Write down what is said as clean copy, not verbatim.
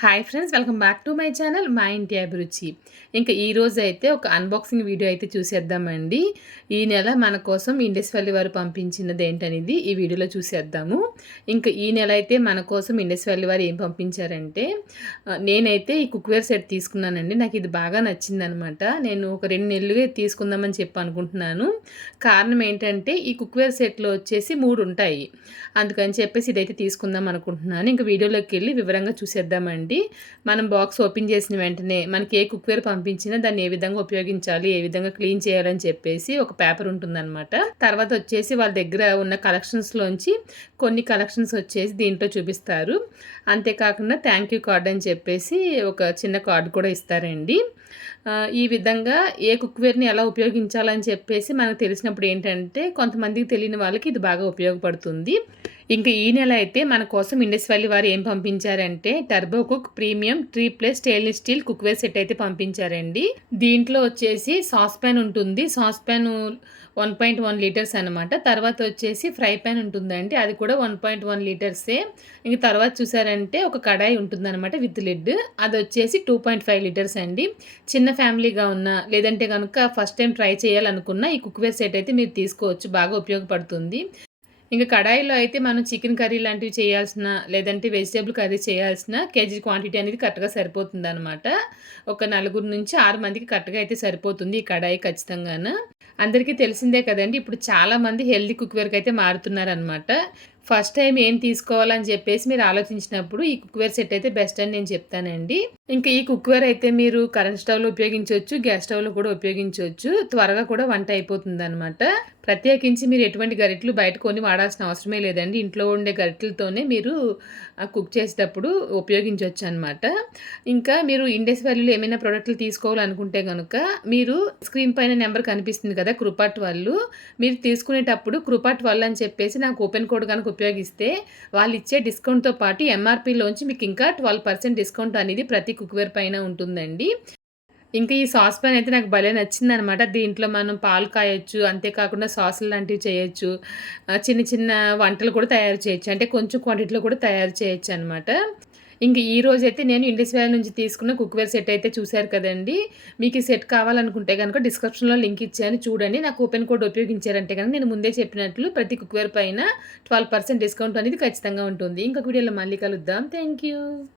Hi friends, welcome back to my channel మా ఇంటి అభిరుచి. ఇంకా ఈరోజు అయితే ఒక అన్బాక్సింగ్ వీడియో అయితే చూసేద్దామండి. ఈ నెల మన కోసం ఇండస్ వ్యాలీ వారు పంపించినది ఏంటనేది ఈ వీడియోలో చూసేద్దాము. ఇంకా ఈ నెల అయితే మన కోసం ఇండస్ వ్యాలీ వారు ఏం పంపించారంటే, నేనైతే ఈ కుక్వేర్ సెట్ తీసుకున్నానండి. నాకు ఇది బాగా నచ్చిందనమాట. నేను ఒక 2 నెలలుగా తీసుకుందామని చెప్పి అనుకుంటున్నాను. కారణం ఏంటంటే ఈ కుక్వేర్ సెట్లో వచ్చేసి 3 ఉంటాయి. అందుకని చెప్పేసి ఇదైతే తీసుకుందాం అనుకుంటున్నాను. ఇంకా వీడియోలోకి వెళ్ళి వివరంగా చూసేద్దామండి. మనం బాక్స్ ఓపెన్ చేసిన వెంటనే మనకి ఏ కుక్వేర్ పంపించినా దాన్ని ఏ విధంగా ఉపయోగించాలి, ఏ విధంగా క్లీన్ చేయాలని చెప్పేసి ఒక పేపర్ ఉంటుందన్నమాట. తర్వాత వచ్చేసి వాళ్ళ దగ్గర ఉన్న కలెక్షన్స్లోంచి కొన్ని కలెక్షన్స్ వచ్చేసి దీంట్లో చూపిస్తారు. అంతేకాకుండా థ్యాంక్ యూ కార్డ్ అని చెప్పేసి ఒక చిన్న కార్డు కూడా ఇస్తారండి. ఈ విధంగా ఏ కుక్వేర్ని ఎలా ఉపయోగించాలని చెప్పేసి మనకు తెలిసినప్పుడు ఏంటంటే కొంతమందికి తెలియని వాళ్ళకి ఇది బాగా ఉపయోగపడుతుంది. ఇంకా ఈ నెల అయితే మన కోసం ఇండస్ వ్యాలీ వారు ఏం పంపించారంటే turbo cook premium 3+ stainless steel cookware set అయితే పంపించారండి. దీంట్లో వచ్చేసి సాస్ ప్యాన్ ఉంటుంది. సాస్ ప్యాన్ 1.1 లీటర్స్ అనమాట. తర్వాత వచ్చేసి ఫ్రై ప్యాన్ ఉంటుందండి, అది కూడా 1.1 లీటర్సే. ఇంక తర్వాత చూసారంటే ఒక కడాయి ఉంటుందన్నమాట విత్ లిడ్, అది వచ్చేసి 2.5 లీటర్స్ అండి. చిన్న ఫ్యామిలీగా ఉన్నా లేదంటే కనుక ఫస్ట్ టైం ట్రై చేయాలనుకున్న ఈ కుక్వేర్ సెట్ అయితే మీరు తీసుకోవచ్చు, బాగా ఉపయోగపడుతుంది. ఇంకా కడాయిలో అయితే మనం చికెన్ కర్రీ లాంటివి చేయాల్సిన లేదంటే వెజిటేబుల్ కర్రీ చేయాల్సిన కేజీ క్వాంటిటీ అనేది కరెక్ట్‌గా సరిపోతుందనమాట. ఒక 4 నుంచి 6 మందికి కరెక్ట్‌గా అయితే సరిపోతుంది ఈ కడాయి ఖచ్చితంగాను. అందరికీ తెలిసిందే కదండీ! ఇప్పుడు చాలామంది హెల్తీ కుక్‌వేర్‌కి అయితే మారుతున్నారనమాట. ఫస్ట్ టైం ఏం తీసుకోవాలని చెప్పేసి మీరు ఆలోచించినప్పుడు ఈ కుక్‌వేర్ సెట్ అయితే బెస్ట్ అని నేను చెప్తానండి. ఇంకా ఈ కుక్‌వేర్ అయితే మీరు కరెంట్ స్టవ్‌లో ఉపయోగించొచ్చు, గ్యాస్ స్టవ్‌లో కూడా ఉపయోగించొచ్చు. త్వరగా కూడా వంట అయిపోతుందనమాట. ప్రత్యేకించి మీరు ఎటువంటి గరిటెలు బయట కొని వాడాల్సిన అవసరమే లేదండి. ఇంట్లో ఉండే గరిటెలతోనే మీరు కుక్ చేసేటప్పుడు ఉపయోగించొచ్చనమాట. ఇంకా మీరు ఇండస్ వ్యాలీలో ఏమైనా ప్రొడక్టులు తీసుకోవాలనుకుంటే గనుక మీరు స్క్రీన్ పైన నెంబర్ కనిపిస్తుంది కదా, కృపా 12. మీరు తీసుకునేటప్పుడు కృపా 12 అని చెప్పేసి నాకు కూపెన్ కోడ్ కనుక ఉపయోగిస్తే వాళ్ళు ఇచ్చే డిస్కౌంట్‌తో పాటు ఎంఆర్‌పీలోంచి మీకు ఇంకా 12% డిస్కౌంట్ అనేది ప్రతి కుక్‌వేర్ పైన ఉంటుందండి. ఇంకా ఈ సాస్ పాన్ అయితే నాకు భలే నచ్చిందనమాట. దీంట్లో మనం పాలు కాయొచ్చు, అంతేకాకుండా సాసులు లాంటివి చేయొచ్చు. చిన్న చిన్న వంటలు కూడా తయారు చేయొచ్చు. అంటే కొంచెం క్వాంటిటీలో కూడా తయారు చేయొచ్చనమాట. ఇంక ఈరోజైతే నేను ఇండస్ వ్యాలీ నుంచి తీసుకున్న కుక్‌వేర్ సెట్ అయితే చూసారు కదండీ! మీకు ఈ సెట్ కావాలనుకుంటే గనుక డిస్క్రిప్షన్‌లో లింక్ ఇచ్చాను చూడండి. నా కూపెన్ కోడ్ ఉపయోగించారంటే గనుక నేను ముందే చెప్పినట్లు ప్రతి కుక్‌వేర్ పైన 12% డిస్కౌంట్ అనేది ఖచ్చితంగా ఉంటుంది. ఇంకొక వీడియోలో మళ్ళీ కలుద్దాం. Thank you.